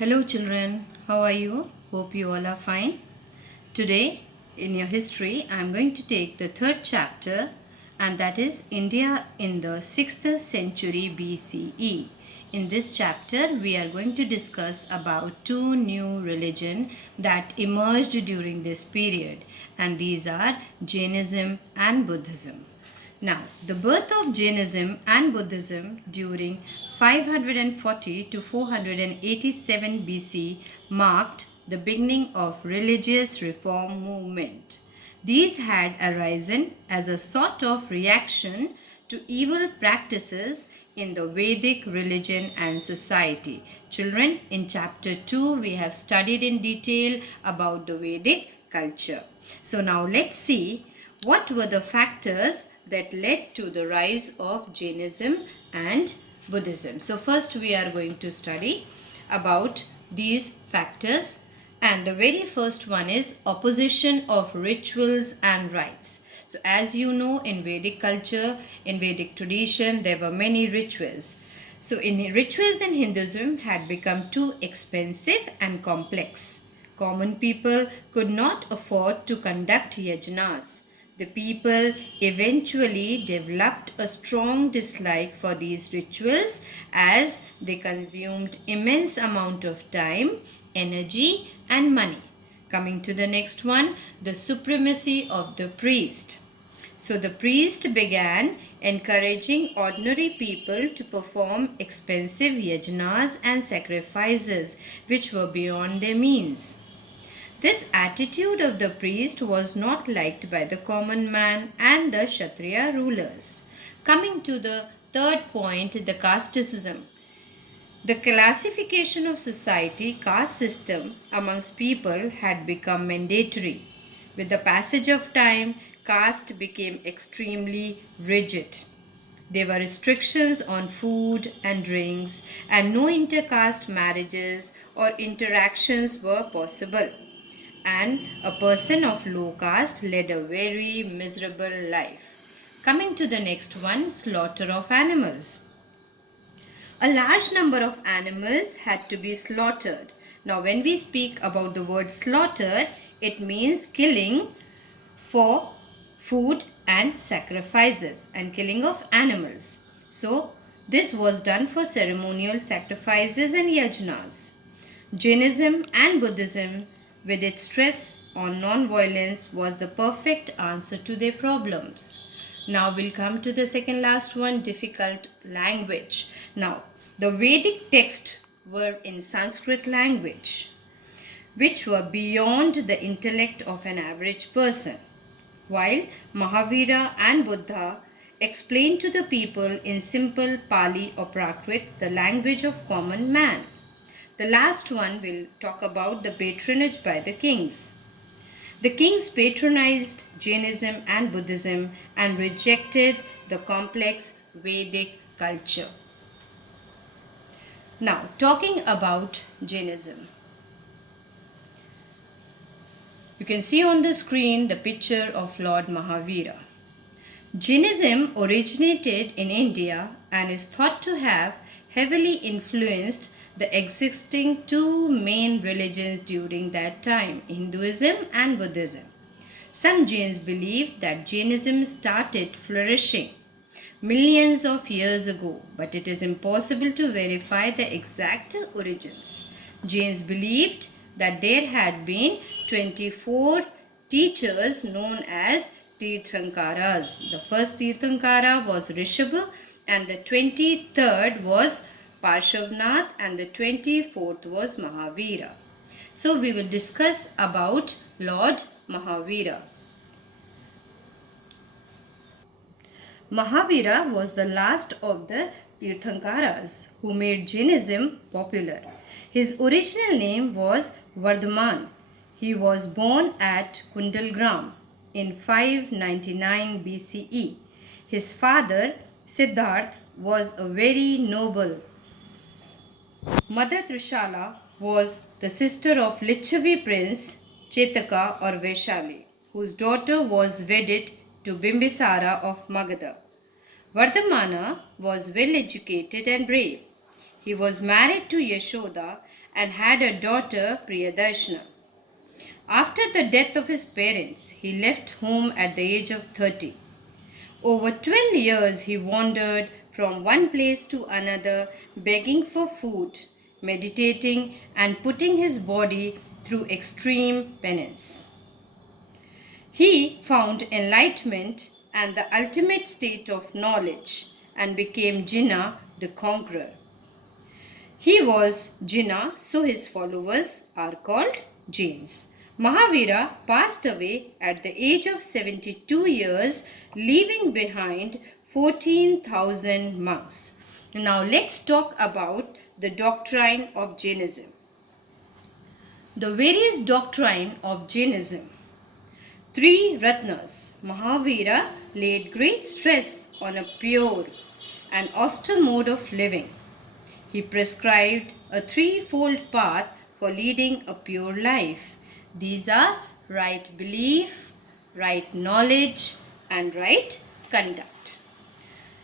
Hello children, how are you? Hope you all are fine. Today in your history I am going to take the third chapter, and that is India in the 6th century BCE. In this chapter we are going to discuss about two new religions that emerged during this period, and these are Jainism and Buddhism. Now, the birth of Jainism and Buddhism during 540 to 487 BC marked the beginning of religious reform movement. These had arisen as a sort of reaction to evil practices in the Vedic religion and society. Children, in chapter 2 we have studied in detail about the Vedic culture. So now let's see what were the factors that led to the rise of Jainism and Buddhism. So first we are going to study about these factors, and the very first one is opposition of rituals and rites. So as you know, in Vedic culture, in Vedic tradition, there were many rituals. So rituals in Hinduism had become too expensive and complex. Common people could not afford to conduct yajnas. The people eventually developed a strong dislike for these rituals as they consumed immense amount of time, energy and money. Coming to the next one, the supremacy of the priest. So the priest began encouraging ordinary people to perform expensive yajnas and sacrifices which were beyond their means. This attitude of the priest was not liked by the common man and the Kshatriya rulers. Coming to the third point, the casteism. The classification of society, caste system amongst people had become mandatory. With the passage of time, caste became extremely rigid. There were restrictions on food and drinks, and no intercaste marriages or interactions were possible, and a person of low caste led a very miserable life. Coming to the next one, slaughter of animals. A large number of animals had to be slaughtered. Now when we speak about the word slaughtered, it means killing for food and sacrifices and killing of animals. So this was done for ceremonial sacrifices and yajnas. Jainism and Buddhism, with its stress on non-violence, was the perfect answer to their problems. Now we'll come to the second last one, difficult language. Now, the Vedic texts were in Sanskrit language, which were beyond the intellect of an average person, while Mahavira and Buddha explained to the people in simple Pali or Prakrit, the language of common man. The last one will talk about the patronage by the kings. The kings patronized Jainism and Buddhism and rejected the complex Vedic culture. Now, talking about Jainism. You can see on the screen the picture of Lord Mahavira. Jainism originated in India and is thought to have heavily influenced the existing two main religions during that time, Hinduism and Buddhism. Some Jains believe that Jainism started flourishing millions of years ago, but it is impossible to verify the exact origins. Jains believed that there had been 24 teachers known as Tirthankaras. The first Tirthankara was Rishabha, and the 23rd was Parshavnath, and the 24th was Mahavira. So we will discuss about Lord Mahavira. Mahavira was the last of the Tirthankaras who made Jainism popular. His original name was Vardhaman. He was born at Kundalgram in 599 BCE. His father, Siddharth, was a very noble. Mother Trishala was the sister of Lichavi prince Chetaka or Vaishali, whose daughter was wedded to Bimbisara of Magadha. Vardhamana was well educated and brave. He was married to Yashoda and had a daughter, Priyadarshana. After the death of his parents, he left home at the age of 30. Over 12 years he wandered from one place to another, begging for food, meditating, and putting his body through extreme penance. He found enlightenment and the ultimate state of knowledge and became Jinnah the conqueror. He was Jinnah, so his followers are called Jains. Mahavira passed away at the age of 72 years, leaving behind 14,000 monks. Now let's talk about the doctrine of Jainism. The various doctrine of Jainism. Three Ratnas. Mahavira laid great stress on a pure and austere mode of living. He prescribed a threefold path for leading a pure life. These are right belief, right knowledge, and right conduct.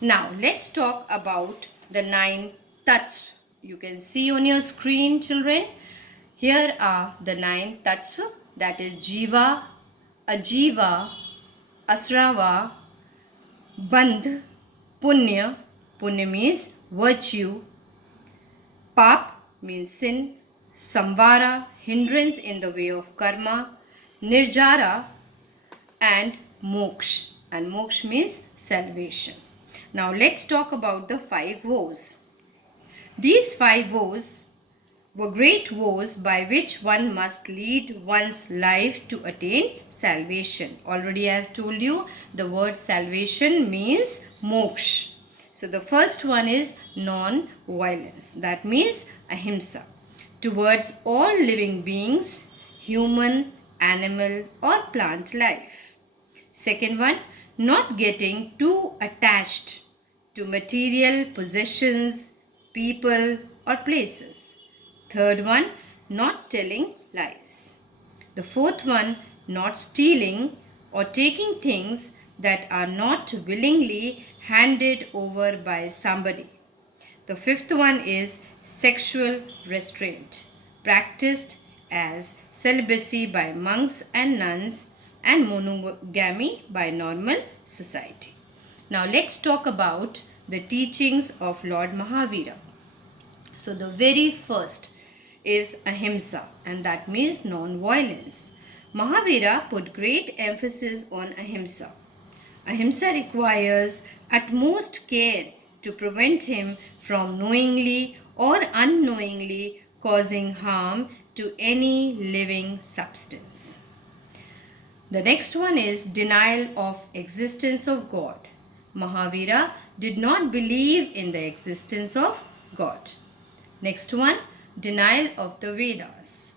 Now let's talk about the 9 Tattvas. You can see on your screen, children. Here are the 9 Tattvas, that is Jiva, Ajiva, Asrava, Bandh, Punya. Punya means virtue. Pap means sin. Samvara, hindrance in the way of karma. Nirjara, and moksha. And moksha means salvation. Now let's talk about the 5 vows. These 5 vows were great vows by which one must lead one's life to attain salvation. Already I have told you the word salvation means moksha. So the first one is non-violence. That means ahimsa. Towards all living beings, human, animal or plant life. Second one, not getting too attached to material possessions, people or places. Third one, not telling lies. The fourth one, not stealing or taking things that are not willingly handed over by somebody. The fifth one is sexual restraint, practiced as celibacy by monks and nuns and monogamy by normal society. Now let's talk about the teachings of Lord Mahavira. So the very first is ahimsa, and that means non-violence. Mahavira put great emphasis on ahimsa. Ahimsa requires utmost care to prevent him from knowingly or unknowingly causing harm to any living substance. The next one is denial of existence of God. Mahavira did not believe in the existence of God. Next one, denial of the Vedas.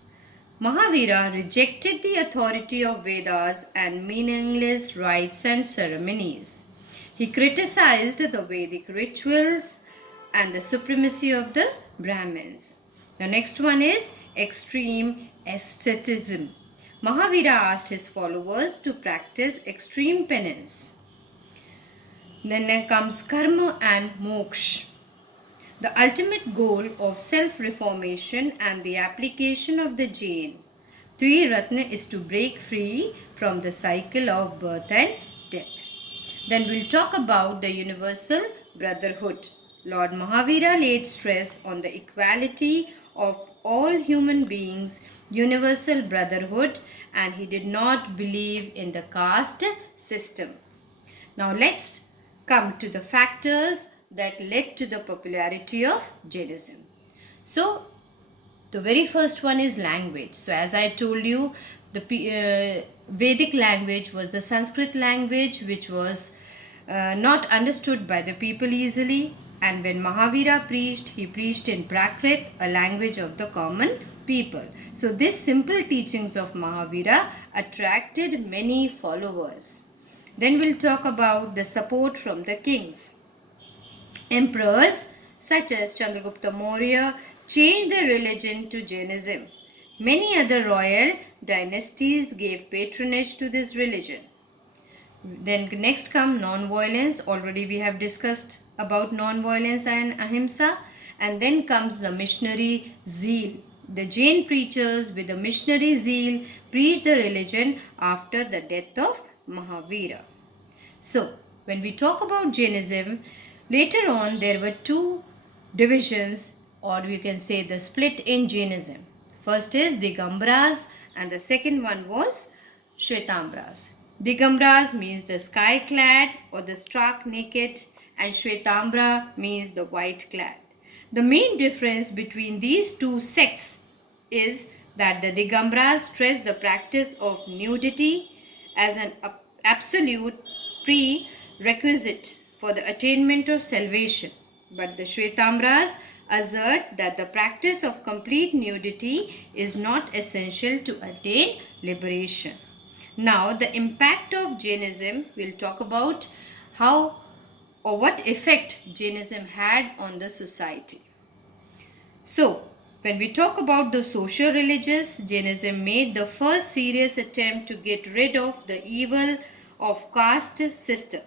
Mahavira rejected the authority of Vedas and meaningless rites and ceremonies. He criticized the Vedic rituals and the supremacy of the Brahmins. The next one is extreme asceticism. Mahavira asked his followers to practice extreme penance. Then comes karma and moksha. The ultimate goal of self-reformation and the application of the Jain Tri-Ratna is to break free from the cycle of birth and death. Then we'll talk about the universal brotherhood. Lord Mahavira laid stress on the equality of all human beings, universal brotherhood, and he did not believe in the caste system. Now let's come to the factors that led to the popularity of Jainism. So the very first one is language. So as I told you, the Vedic language was the Sanskrit language, which was not understood by the people easily. And when Mahavira preached, he preached in Prakrit, a language of the common people. So these simple teachings of Mahavira attracted many followers. Then we'll talk about the support from the kings. Emperors such as Chandragupta Maurya changed their religion to Jainism. Many other royal dynasties gave patronage to this religion. Then next come non-violence. Already we have discussed about non-violence and ahimsa. And then comes the missionary zeal. The Jain preachers with a missionary zeal preached the religion after the death of Mahavira. So, when we talk about Jainism, later on there were two divisions, or we can say the split in Jainism. First is Digambras and the second one was Shvetambras. Digambras means the sky clad or the stark naked, and Shvetambra means the white clad. The main difference between these two sects is that the Digambras stress the practice of nudity as an absolute prerequisite for the attainment of salvation, but the Shvetambras assert that the practice of complete nudity is not essential to attain liberation. Now, the impact of Jainism, we'll talk about how or what effect Jainism had on the society. So, when we talk about the social religious, Jainism made the first serious attempt to get rid of the evil of caste system.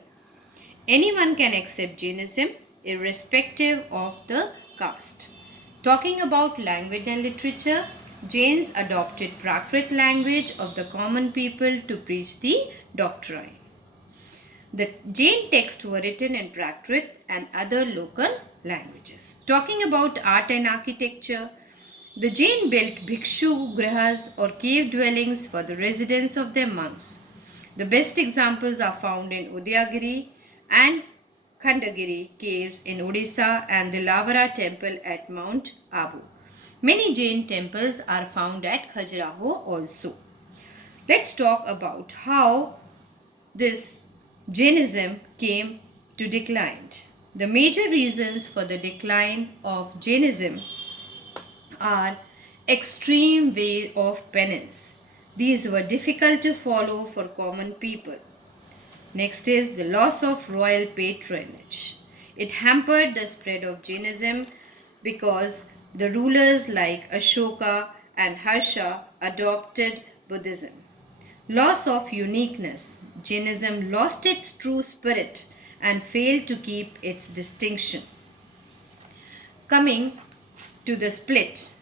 Anyone can accept Jainism irrespective of the caste. Talking about language and literature, Jains adopted Prakrit language of the common people to preach the doctrine. The Jain texts were written in Prakrit and other local languages. Talking about art and architecture, the Jain built bhikshu grihas or cave dwellings for the residence of their monks. The best examples are found in Udayagiri and Khandagiri caves in Odisha and the Lavara temple at Mount Abu. Many Jain temples are found at Khajuraho also. Let's talk about how this Jainism came to decline. The major reasons for the decline of Jainism are extreme way of penance. These were difficult to follow for common people. Next is the loss of royal patronage. It hampered the spread of Jainism because the rulers like Ashoka and Harsha adopted Buddhism. Loss of uniqueness. Jainism lost its true spirit and failed to keep its distinction. Coming to the split,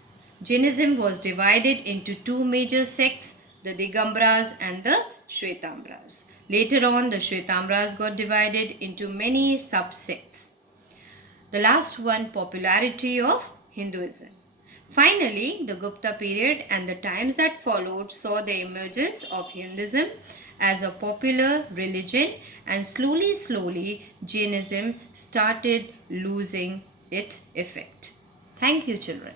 Jainism was divided into two major sects, the Digambras and the Shvetambras. Later on, the Shvetambras got divided into many subsects. The last one, popularity of Hinduism. Finally, the Gupta period and the times that followed saw the emergence of Hinduism as a popular religion, and slowly Jainism started losing its effect. Thank you, children.